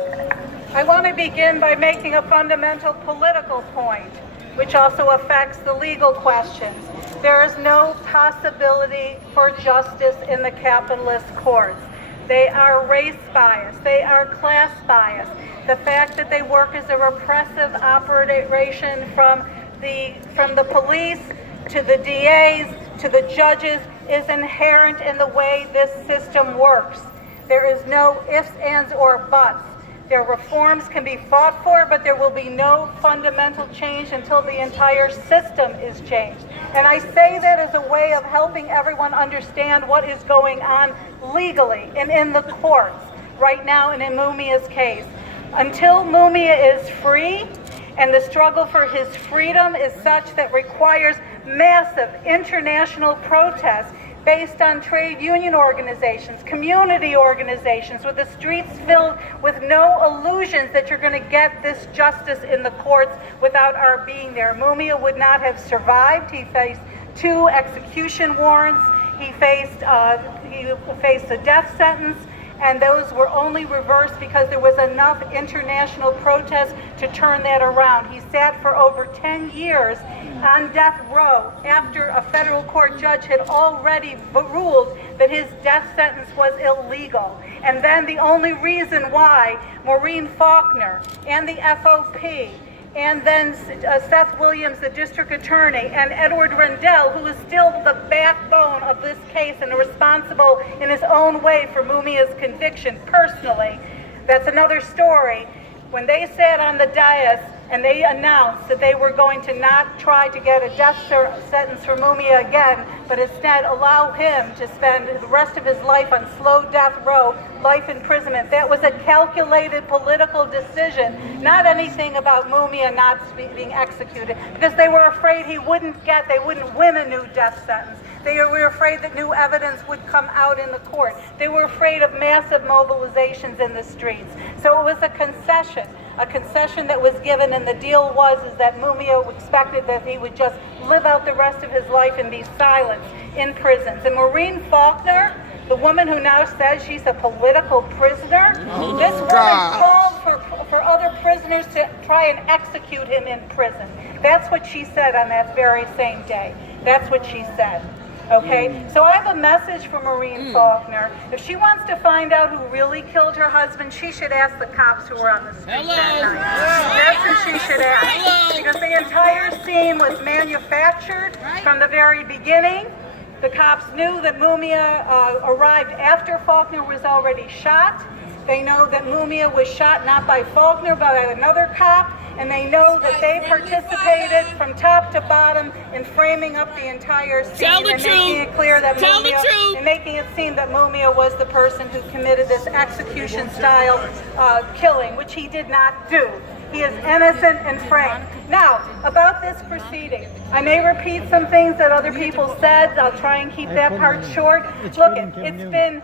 I want to begin by making a fundamental political point, which also affects the legal questions. There is no possibility for justice in the capitalist courts. They are race biased. They are class biased. The fact that they work as a repressive operation from the police to the DAs to the judges is inherent in the way this system works. There is no ifs, ands, or buts. Their reforms can be fought for, but there will be no fundamental change until the entire system is changed. And I say that as a way of helping everyone understand what is going on legally and in the courts right now and in Mumia's case. Until Mumia is free, and the struggle for his freedom is such that requires massive international protests based on trade union organizations, community organizations, with the streets filled with no illusions that you're going to get this justice in the courts without our being there. Mumia would not have survived. He faced 2 execution warrants. He faced a death sentence, and those were only reversed because there was enough international protest to turn that around. He sat for over 10 years on death row after a federal court judge had already ruled that his death sentence was illegal. And then the only reason why Maureen Faulkner and the FOP and then Seth Williams, the district attorney, and Edward Rendell, who is still the backbone of this case and responsible in his own way for Mumia's conviction personally. That's another story. When they sat on the dais and they announced that they were going to not try to get a death sentence for Mumia again, but instead allow him to spend the rest of his life on slow death row, life imprisonment, that was a calculated political decision, not anything about Mumia not being executed, because they were afraid they wouldn't win a new death sentence. They were afraid that new evidence would come out in the court. They were afraid of massive mobilizations in the streets. So it was a concession that was given, and the deal was that Mumia expected that he would just live out the rest of his life and be silenced in prisons. And Maureen Faulkner, the woman who now says she's a political prisoner, this woman called for other prisoners to try and execute him in prison. That's what she said on that very same day. That's what she said. Okay, so I have a message for Maureen Faulkner. If she wants to find out who really killed her husband, she should ask the cops who were on the street that night. That's who she should ask. Because the entire scene was manufactured from the very beginning. The cops knew that Mumia arrived after Faulkner was already shot. They know that Mumia was shot not by Faulkner, but by another cop. And they know that they participated from top to bottom in framing up the entire scene and making it clear that Mumia, and making it seem that Mumia was the person who committed this execution-style killing, which he did not do. He is innocent and framed. Now, about this proceeding, I may repeat some things that other people said. I'll try and keep that part short. Look, it's been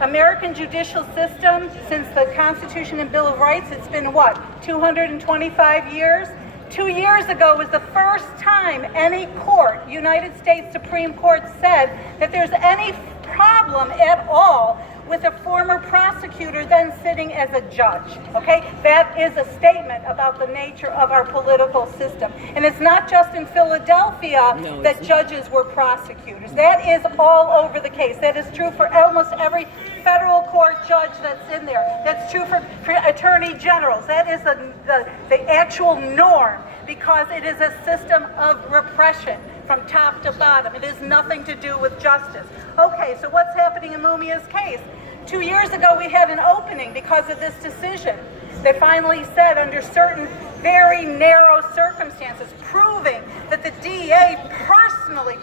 American judicial system since the Constitution and Bill of Rights. It's been what, 225 years? 2 years ago was the first time any court, United States Supreme Court, said that there's any problem at all with a former prosecutor then sitting as a judge, okay? That is a statement about the nature of our political system. And it's not just in Philadelphia that judges were prosecutors. That is all over the case. That is true for almost every federal court judge that's in there. That's true for attorney generals. That is the actual norm, because it is a system of repression from top to bottom. It has nothing to do with justice. Okay, so what's happening in Mumia's case? 2 years ago, we had an opening because of this decision. They finally said, under certain very narrow circumstances, proving that the DA personally,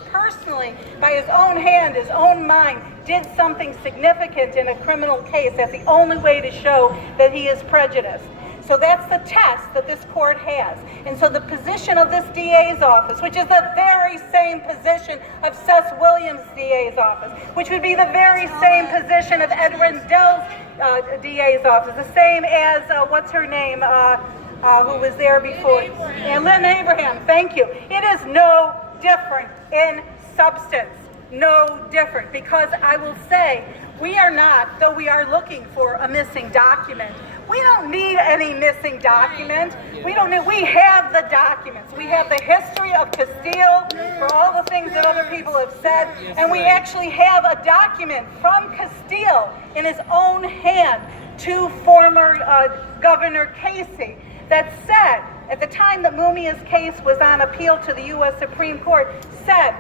by his own hand, his own mind, did something significant in a criminal case. That's the only way to show that he is prejudiced. So that's the test that this court has. And so the position of this DA's office, which is the very same position of Seth Williams' DA's office, which would be the very same position of Ed Rendell's DA's office, the same as, what's her name, who was there before? And Lynn Abraham, thank you. It is no different in substance. No different, because I will say, we are not, though we are looking for a missing document, We don't need any missing document. We have the documents. We have the history of Castile for all the things that other people have said, and we actually have a document from Castile in his own hand to former Governor Casey that said, at the time that Mumia's case was on appeal to the U.S. Supreme Court, said,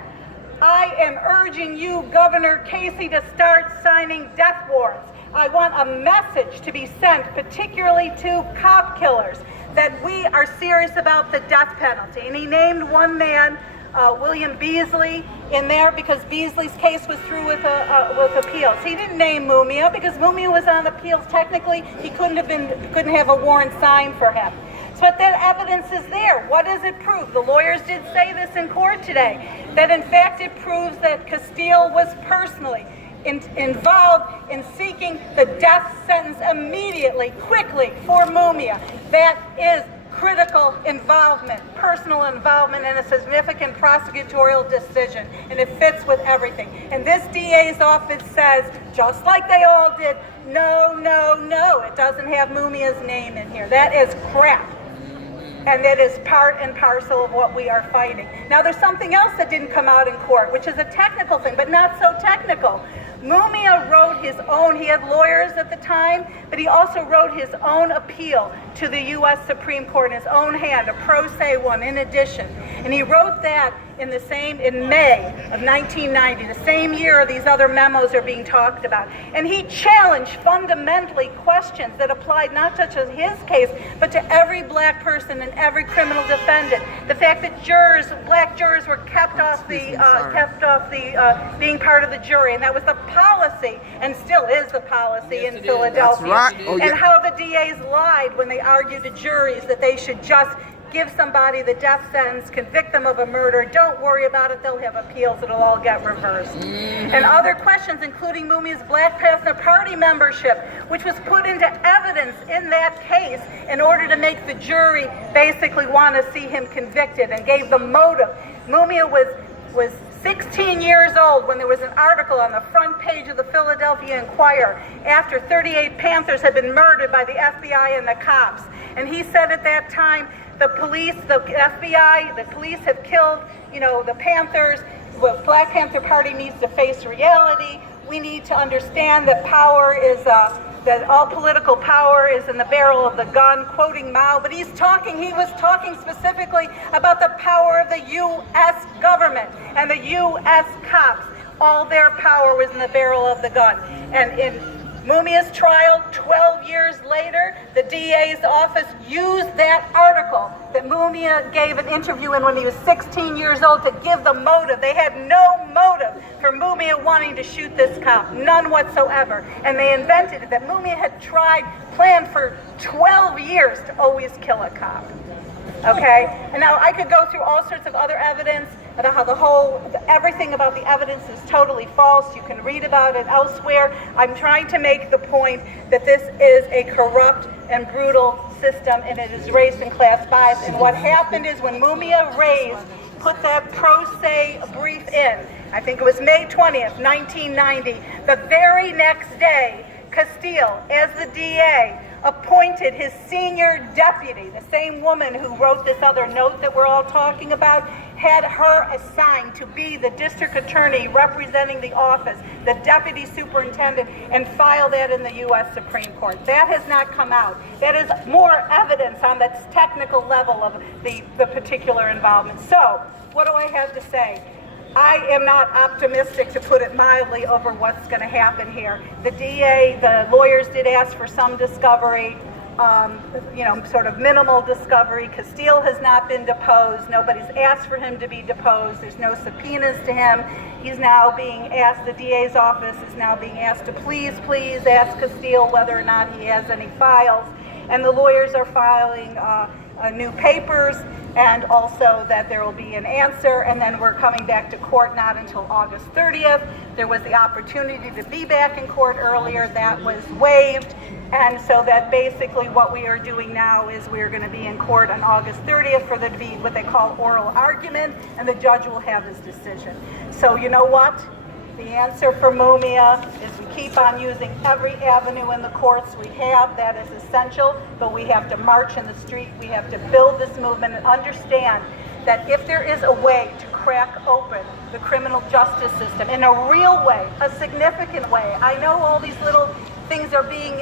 I am urging you, Governor Casey, to start signing death warrants. I want a message to be sent, particularly to cop killers, that we are serious about the death penalty. And he named one man, William Beasley, in there because Beasley's case was through with appeals. He didn't name Mumia because Mumia was on appeals. Technically, he couldn't have a warrant signed for him. But that evidence is there. What does it prove? The lawyers did say this in court today, that in fact it proves that Castile was personally involved in seeking the death sentence immediately, quickly, for Mumia. That is critical involvement, personal involvement in a significant prosecutorial decision, and it fits with everything. And this DA's office says, just like they all did, no, no, no, it doesn't have Mumia's name in here. That is crap. And that is part and parcel of what we are fighting. Now, there's something else that didn't come out in court, which is a technical thing, but not so technical. Mumia wrote his own, he had lawyers at the time, but he also wrote his own appeal to the U.S. Supreme Court in his own hand, a pro se one in addition. And he wrote that in May of 1990, the same year these other memos are being talked about. And he challenged fundamentally questions that applied not just to his case, but to every black person and every criminal defendant. The fact that black jurors were kept off being part of the jury, and that was the policy, and still is the policy in Philadelphia. That's right. And how the DAs lied when they argued to juries that they should just give somebody the death sentence, convict them of a murder, don't worry about it, they'll have appeals, it'll all get reversed. And other questions, including Mumia's Black Panther Party membership, which was put into evidence in that case in order to make the jury basically want to see him convicted, and gave the motive. Mumia was 16 years old when there was an article on the front page of the Philadelphia Inquirer after 38 Panthers had been murdered by the FBI and the cops. And he said at that time, the police, the FBI, the police have killed, the Panthers. The Black Panther Party needs to face reality. We need to understand that that all political power is in the barrel of the gun, quoting Mao. But he was talking specifically about the power of the U.S. government and the U.S. cops. All their power was in the barrel of the gun. And in Mumia's trial, 12 years later, the DA's office used that article that Mumia gave an interview in when he was 16 years old to give the motive. They had no motive for Mumia wanting to shoot this cop, none whatsoever. And they invented it, that Mumia had planned for 12 years to always kill a cop. Okay? And now I could go through all sorts of other evidence about how everything about the evidence is totally false. You can read about it elsewhere. I'm trying to make the point that this is a corrupt and brutal system, and it is race and class bias. And what happened is when Mumia put that pro se brief in, I think it was May 20th, 1990, the very next day, Castile, as the DA, appointed his senior deputy, the same woman who wrote this other note that we're all talking about, had her assigned to be the district attorney representing the office, the deputy superintendent, and file that in the U.S. Supreme Court. That has not come out. That is more evidence on the technical level of the particular involvement. So, what do I have to say? I am not optimistic, to put it mildly, over what's going to happen here. The DA, the lawyers did ask for some discovery, sort of minimal discovery. Castile has not been deposed. Nobody's asked for him to be deposed. There's no subpoenas to him. He's now being asked, the DA's office is now being asked to please ask Castile whether or not he has any files. And the lawyers are filing new papers, and also that there will be an answer, and then we're coming back to court not until August 30th. There was the opportunity to be back in court earlier. That was waived, and so that basically what we are doing now is we're going to be in court on August 30th for there to be what they call oral argument, and the judge will have his decision. So you know what? The answer for Mumia is we keep on using every avenue in the courts we have. That is essential, but we have to march in the street. We have to build this movement and understand that if there is a way to crack open the criminal justice system in a real way, a significant way. I know all these little things are being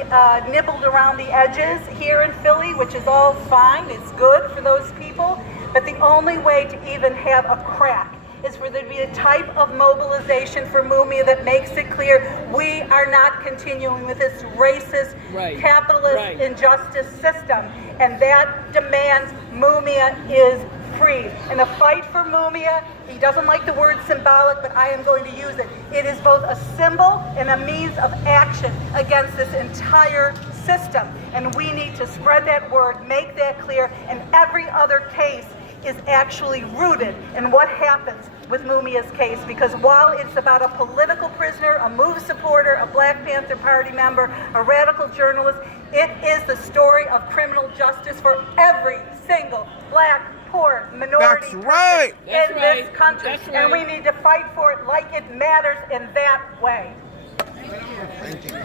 nibbled around the edges here in Philly, which is all fine. It's good for those people. But the only way to even have a crack is for there to be a type of mobilization for Mumia that makes it clear we are not continuing with this racist, capitalist injustice system. And that demands Mumia is freed. And the fight for Mumia, he doesn't like the word symbolic, but I am going to use it. It is both a symbol and a means of action against this entire system. And we need to spread that word, make that clear, and every other case is actually rooted in what happens with Mumia's case, because while it's about a political prisoner, a MOVE supporter, a Black Panther Party member, a radical journalist, it is the story of criminal justice for every single Black, poor, minority person in this country. And we need to fight for it like it matters in that way. Thank you.